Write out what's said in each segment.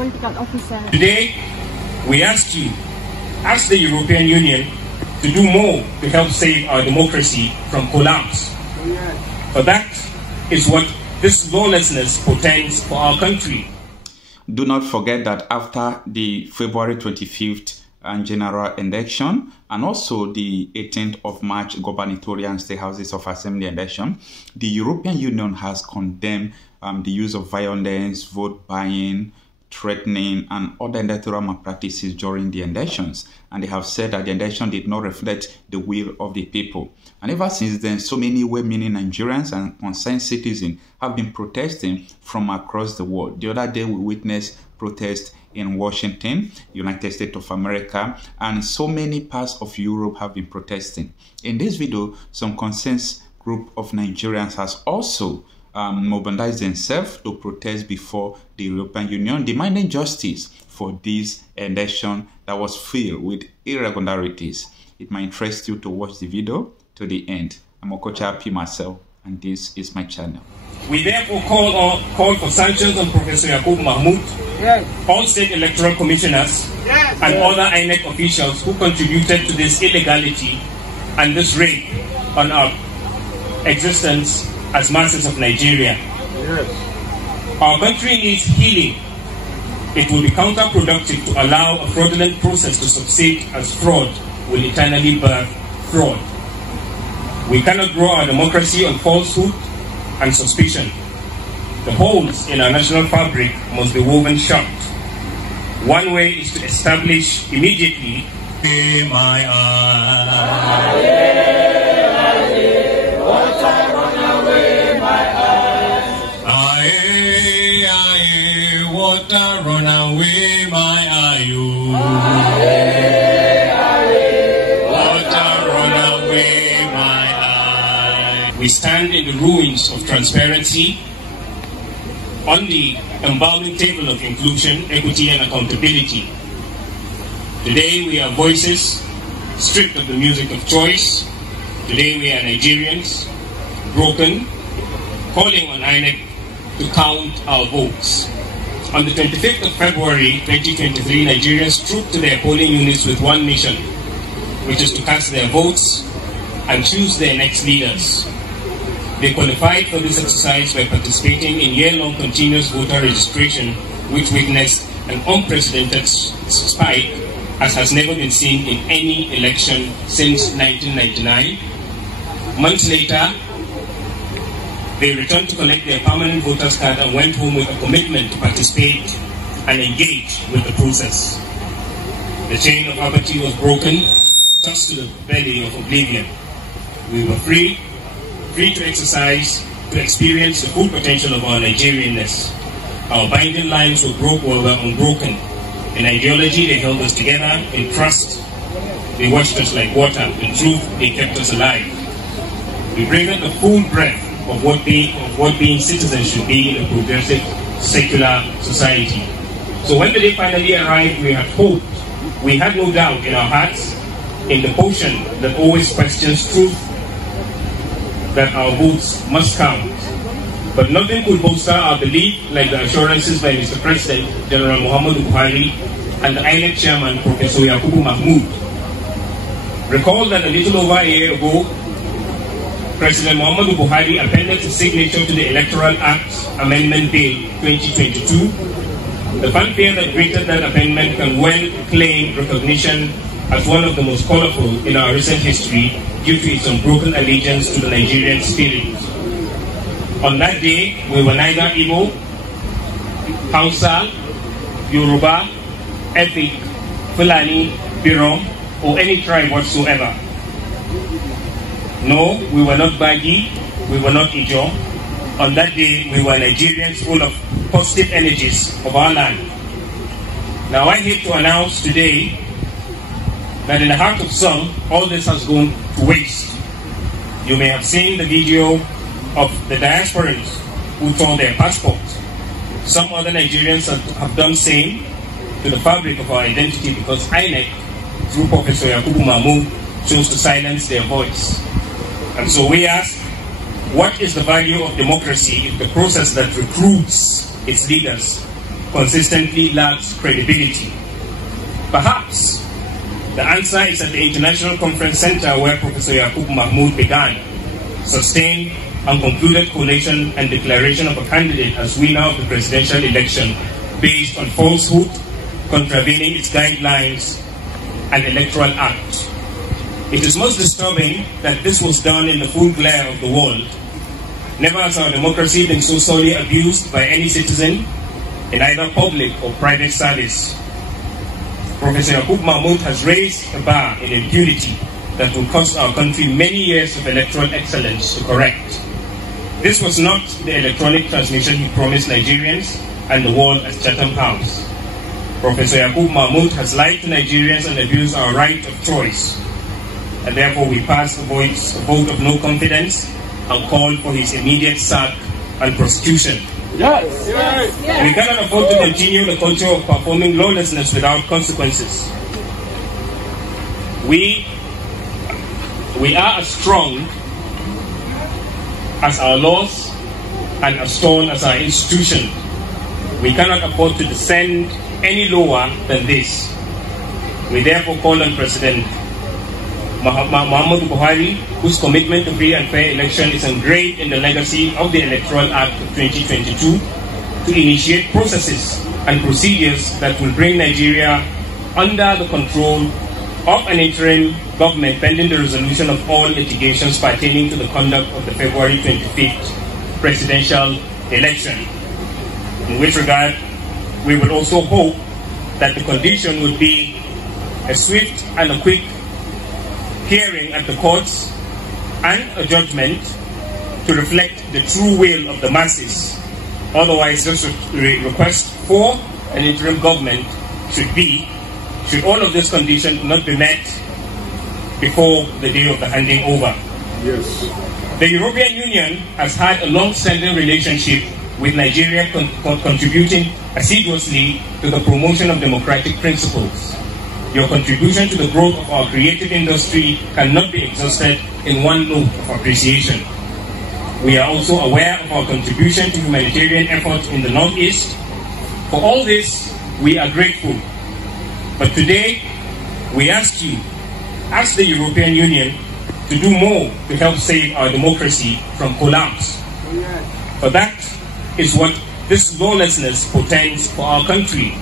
political officer. Today, we ask you, ask the European Union to do more to help save our democracy from collapse. For that is what this lawlessness portends for our country. Do not forget that after the February 25th general election and also the 18th of March gubernatorial and state houses of assembly election, the European Union has condemned the use of violence, vote buying, threatening, and other electoral malpractices during the elections. And they have said that the election did not reflect the will of the people. And ever since then, so many well-meaning Nigerians and concerned citizens have been protesting from across the world. The other day, we witnessed protests in Washington, United States of America, and so many parts of Europe have been protesting. In this video, some concerned group of Nigerians has also mobilized themselves to protest before the European Union, demanding justice for this election that was filled with irregularities. It might interest you to watch the video to the end. I'm Okocha P. Marcel, and this is my channel. We therefore call for sanctions on Professor Yakubu Mahmoud, all state electoral commissioners, and other INEC officials who contributed to this illegality and this raid on our existence as masses of Nigeria. Our country needs healing. It will be counterproductive to allow a fraudulent process to succeed, as fraud will eternally birth fraud. We cannot grow our democracy on falsehood and suspicion. The holes in our national fabric must be woven shut. One way is to establish immediately my water run away my ayo. Water run away my eye. We stand in the ruins of transparency, on the embalming table of inclusion, equity, and accountability. Today we are voices stripped of the music of choice. Today we are Nigerians, broken, calling on INEC to count our votes. On the 25th of February 2023, Nigerians trooped to their polling units with one mission, which is to cast their votes and choose their next leaders. They qualified for this exercise by participating in year-long continuous voter registration, which witnessed an unprecedented spike as has never been seen in any election since 1999. Months later, they returned to collect their permanent voter's card and went home with a commitment to participate and engage with the process. The chain of apathy was broken, tossed to the belly of oblivion. We were free to exercise, to experience the full potential of our Nigerianness. Our binding lines were unbroken. In ideology, they held us together. In trust, they watched us like water. In truth, they kept us alive. We breathed the full breath of what being citizens should be in a progressive, secular society. So when the day finally arrived, we had hope. We had no doubt in our hearts, in the potion that always questions truth, that our votes must count. But nothing could bolster our belief like the assurances by Mr. President, General Muhammadu Buhari, and the INEC chairman, Professor Yakubu Mahmoud. Recall that a little over a year ago, President Muhammadu Buhari appended his signature to the Electoral Act Amendment Bill 2022. The fanfare that greeted that amendment can well claim recognition as one of the most colorful in our recent history due to its unbroken allegiance to the Nigerian spirit. On that day, we were neither Igbo, Hausa, Yoruba, Efik, Fulani, Birom, or any tribe whatsoever. No, we were not Bagi, we were not Ijo. On that day, we were Nigerians full of positive energies of our land. Now I hate to announce today that in the heart of some, all this has gone to waste. You may have seen the video of the diasporans who tore their passports. Some other Nigerians have done same to the fabric of our identity because INEC, through Professor Yakubu Mahmoud, chose to silence their voice. And so we ask, what is the value of democracy if the process that recruits its leaders consistently lacks credibility? Perhaps the answer is at the International Conference Center where Professor Yaqub Mahmoud began, sustained and concluded collation and declaration of a candidate as winner of the presidential election based on falsehood, contravening its guidelines and electoral act. It is most disturbing that this was done in the full glare of the world. Never has our democracy been so sorely abused by any citizen in either public or private service. Professor Yaqub Mahmoud has raised a bar in impunity that will cost our country many years of electoral excellence to correct. This was not the electronic transmission he promised Nigerians and the world at Chatham House. Professor Yaqub Mahmoud has lied to Nigerians and abused our right of choice. And therefore we pass a vote of no confidence and call for his immediate sack and prosecution. Yes. Yes. Yes. We cannot afford to continue the culture of performing lawlessness without consequences. We are as strong as our laws and as stern as our institution. We cannot afford to descend any lower than this. We therefore call on President Muhammadu Buhari, whose commitment to free and fair election is engraved in the legacy of the Electoral Act of 2022, to initiate processes and procedures that will bring Nigeria under the control of an interim government pending the resolution of all litigations pertaining to the conduct of the February 25th presidential election. In which regard, we would also hope that the condition would be a swift and a quick hearing at the courts and a judgment to reflect the true will of the masses. Otherwise, this request for an interim government should all of these conditions not be met before the day of the handing over. Yes. The European Union has had a long-standing relationship with Nigeria, contributing assiduously to the promotion of democratic principles. Your contribution to the growth of our creative industry cannot be exhausted in one note of appreciation. We are also aware of our contribution to humanitarian efforts in the Northeast. For all this, we are grateful. But today, we ask you, ask the European Union, to do more to help save our democracy from collapse. For that is what this lawlessness portends for our country.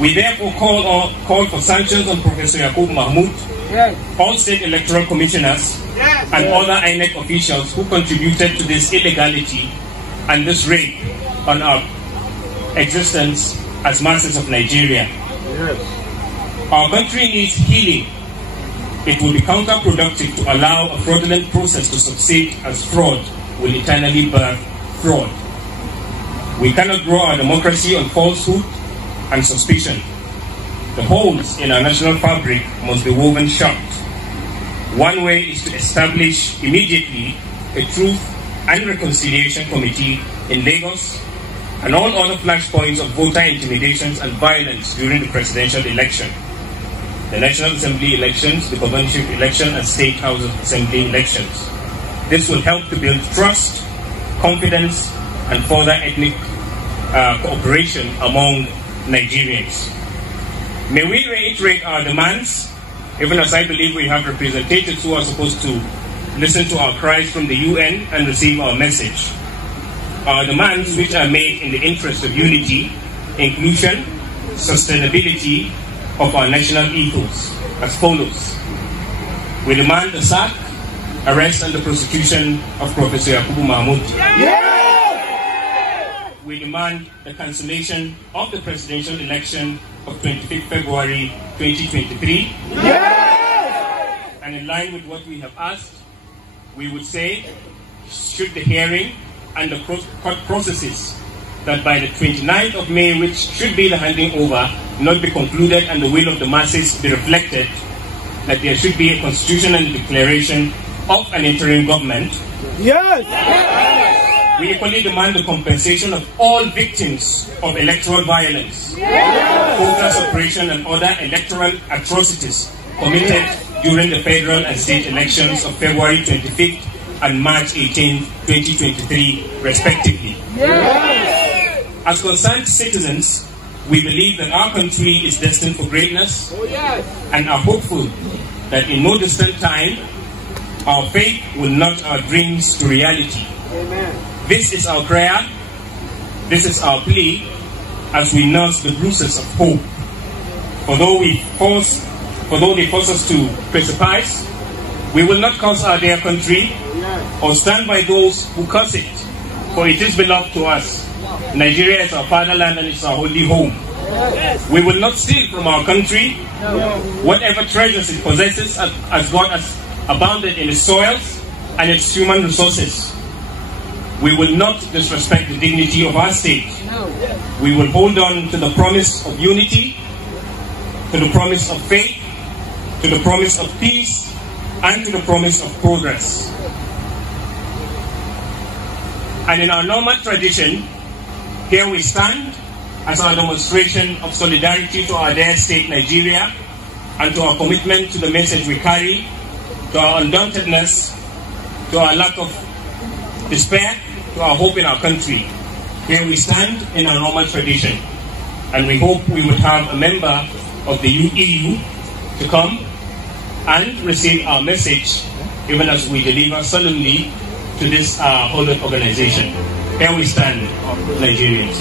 We therefore call for sanctions on Professor Yaqub Mahmoud, all state electoral commissioners, and other INEC officials who contributed to this illegality and this rape on our existence as masses of Nigeria. Our country needs healing. It will be counterproductive to allow a fraudulent process to succeed, as fraud will eternally birth fraud. We cannot grow our democracy on falsehood and suspicion. The holes in our national fabric must be woven shut. One way is to establish immediately a Truth and Reconciliation Committee in Lagos and all other flashpoints of voter intimidations and violence during the presidential election, the National Assembly elections, the governorship election, and State House Assembly elections. This will help to build trust, confidence, and further ethnic cooperation among Nigerians. May we reiterate our demands, even as I believe we have representatives who are supposed to listen to our cries from the UN and receive our message. Our demands, which are made in the interest of unity, inclusion, sustainability of our national ethos, as follows. We demand the sack, arrest, and the prosecution of Professor Yaqub Mahmoud. We demand the cancellation of the presidential election of 25th February 2023. And in line with what we have asked, we would say, should the hearing and the court processes that by the 29th of May, which should be the handing over, not be concluded and the will of the masses be reflected, that there should be a constitutional declaration of an interim government. We equally demand the compensation of all victims of electoral violence, voter suppression, and other electoral atrocities committed during the federal and state elections of February 25th and March 18, 2023, respectively. As concerned citizens, we believe that our country is destined for greatness and are hopeful that in no distant time, our faith will nudge our dreams to reality. Amen. This is our prayer, this is our plea, as we nurse the bruises of hope. For though they force us to precipice, we will not curse our dear country or stand by those who curse it, for it is beloved to us. Nigeria is our fatherland and it's our holy home. We will not steal from our country. Whatever treasures it possesses, as God has abounded in its soils and its human resources. We will not disrespect the dignity of our state. We will hold on to the promise of unity, to the promise of faith, to the promise of peace, and to the promise of progress. And in our normal tradition, here we stand as our demonstration of solidarity to our dear state, Nigeria, and to our commitment to the message we carry, to our undauntedness, to our lack of despair, to our hope in our country. Here we stand in our normal tradition, and we hope we would have a member of the EU to come and receive our message, even as we deliver solemnly to this honored organization. Here we stand, Nigerians.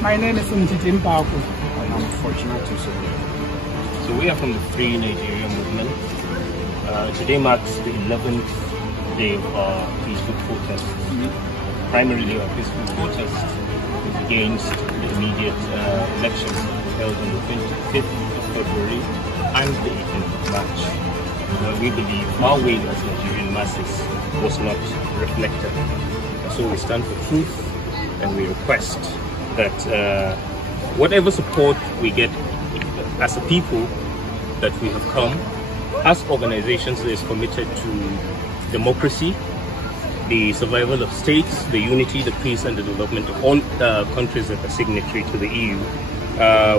My name is Mtiti Mpaku. And I'm fortunate to serve. So we are from the Free Nigeria movement. Today marks the 11th day of our peaceful protest. Primarily our peaceful protest is against the immediate elections held on the 25th of February and the 18th of March. Where we believe our weight as Nigerian masses was not reflected. And so we stand for truth and we request that whatever support we get as a people, that we have come as organizations that is committed to democracy, the survival of states, the unity, the peace and the development of all countries that are signatory to the EU.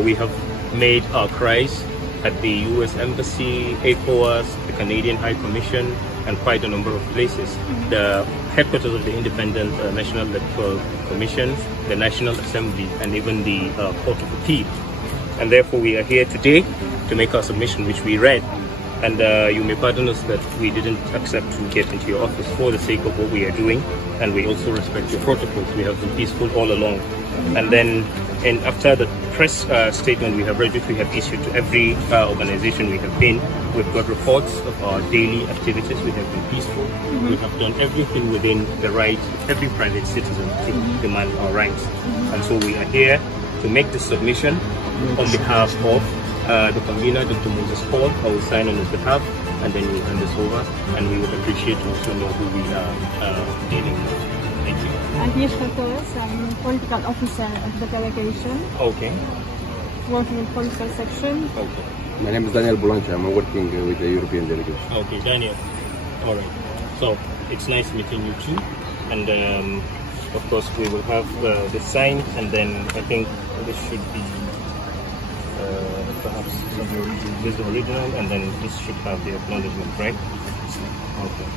We have made our cries at the US Embassy, ECOWAS, the Canadian High Commission, and quite a number of places. The headquarters of the Independent National Electoral Commission, the National Assembly, and even the Court of Appeal. And therefore we are here today to make our submission, which we read. And you may pardon us that we didn't accept to get into your office for the sake of what we are doing. And we also respect your protocols. We have been peaceful all along. And then And after the press statement we have issued to every organization we have been, we've got reports of our daily activities. We have been peaceful. We have done everything within the right of every private citizen to demand our rights. And so we are here to make this submission on behalf of the convener, Dr. Moses Paul. I will sign on his behalf, and then we'll hand this over, and we would appreciate to also know who we are dealing with. Thank you. Agnieszka Torres, I'm political officer of the delegation. Okay. Working in political section. Okay. My name is Daniel Boulancha. I'm working with the European delegation. Okay, Daniel. All right. So it's nice meeting you too, and of course we will have the sign, and then I think this should be perhaps this is the original, and then this should have the acknowledgement, right? Okay.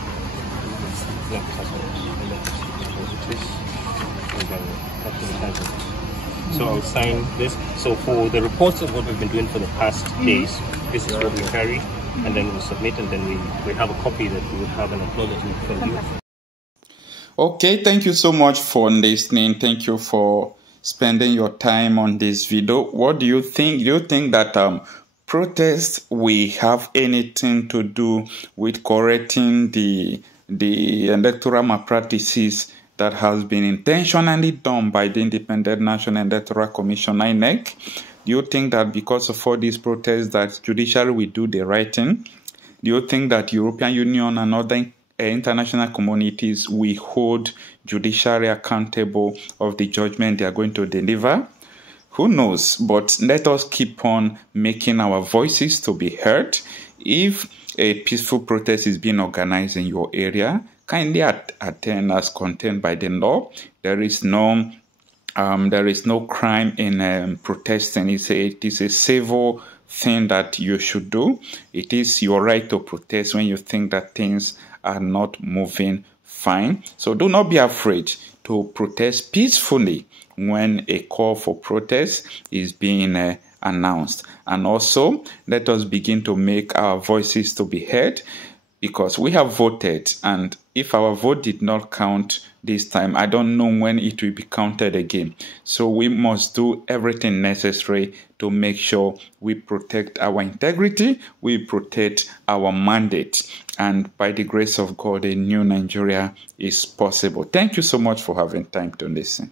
So I'll sign this. So for the reports of what we've been doing for the past days, this is what we carry, and then we'll submit, and then we have a copy that we would have an acknowledgement from you. Okay, thank you so much for listening. Thank you for spending your time on this video. What do you think? Do you think that protests will have anything to do with correcting the electoral malpractices that has been intentionally done by the Independent National Electoral Commission, INEC? Do you think that because of all these protests that judiciary will do the right thing? Do you think that European Union and other international communities will hold judiciary accountable of the judgment they are going to deliver? Who knows? But let us keep on making our voices to be heard. If a peaceful protest is being organized in your area, kindly attend as contained by the law. There is no crime in protesting. It is a civil thing that you should do. It is your right to protest when you think that things are not moving fine. So do not be afraid to protest peacefully when a call for protest is being announced. And also, let us begin to make our voices to be heard, because we have voted, and if our vote did not count this time, I don't know when it will be counted again. So we must do everything necessary to make sure we protect our integrity, we protect our mandate, and by the grace of God, a new Nigeria is possible. Thank you so much for having time to listen.